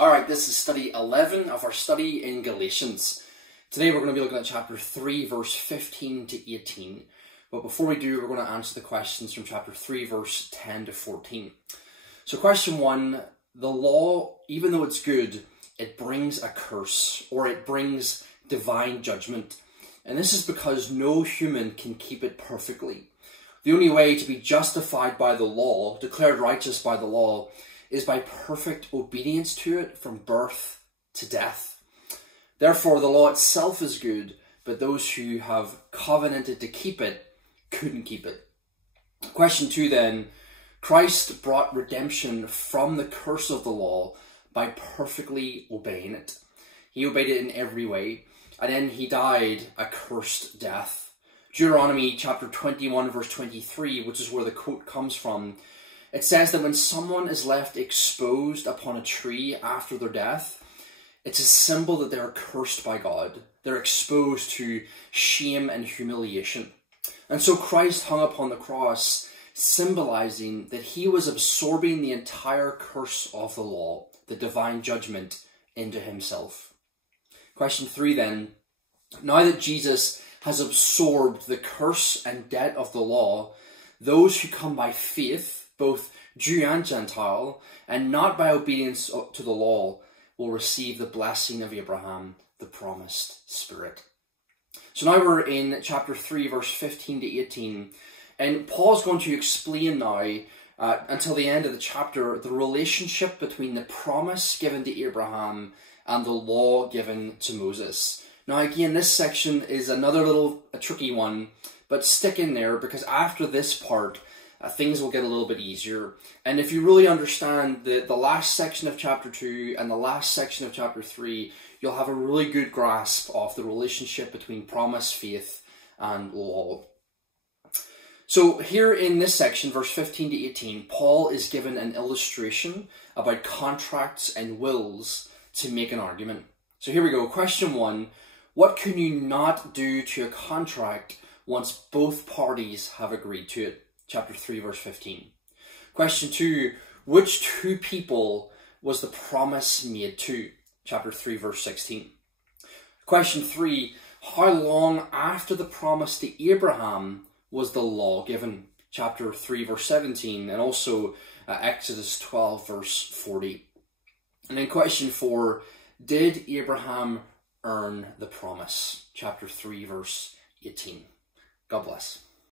Alright, this is study 11 of our study in Galatians. Today we're going to be looking at chapter 3, verse 15 to 18. But before we do, we're going to answer the questions from chapter 3, verse 10 to 14. So question 1, the law, even though it's good, it brings a curse, or it brings divine judgment. And this is because no human can keep it perfectly. The only way to be justified by the law, declared righteous by the law, is by perfect obedience to it from birth to death. Therefore, the law itself is good, but those who have covenanted to keep it couldn't keep it. Question 2 then, Christ brought redemption from the curse of the law by perfectly obeying it. He obeyed it in every way, and then he died a cursed death. Deuteronomy chapter 21 verse 23, which is where the quote comes from, it says that when someone is left exposed upon a tree after their death, it's a symbol that they're cursed by God. They're exposed to shame and humiliation. And so Christ hung upon the cross, symbolizing that he was absorbing the entire curse of the law, the divine judgment, into himself. Question 3 then, now that Jesus has absorbed the curse and debt of the law, those who come by faith, both Jew and Gentile, and not by obedience to the law, will receive the blessing of Abraham, the promised Spirit. So now we're in chapter 3, verse 15 to 18, and Paul's going to explain now, until the end of the chapter, the relationship between the promise given to Abraham and the law given to Moses. Now again, this section is another a tricky one, but stick in there, because after this part, things will get a little bit easier. And if you really understand the last section of chapter 2 and the last section of chapter 3, you'll have a really good grasp of the relationship between promise, faith, and law. So here in this section, verse 15 to 18, Paul is given an illustration about contracts and wills to make an argument. So here we go. Question 1, what can you not do to a contract once both parties have agreed to it? Chapter 3, verse 15. Question 2, which two people was the promise made to? Chapter 3, verse 16. Question 3, how long after the promise to Abraham was the law given? Chapter 3, verse 17, and also Exodus 12, verse 40. And then question 4, did Abraham earn the promise? Chapter 3, verse 18. God bless.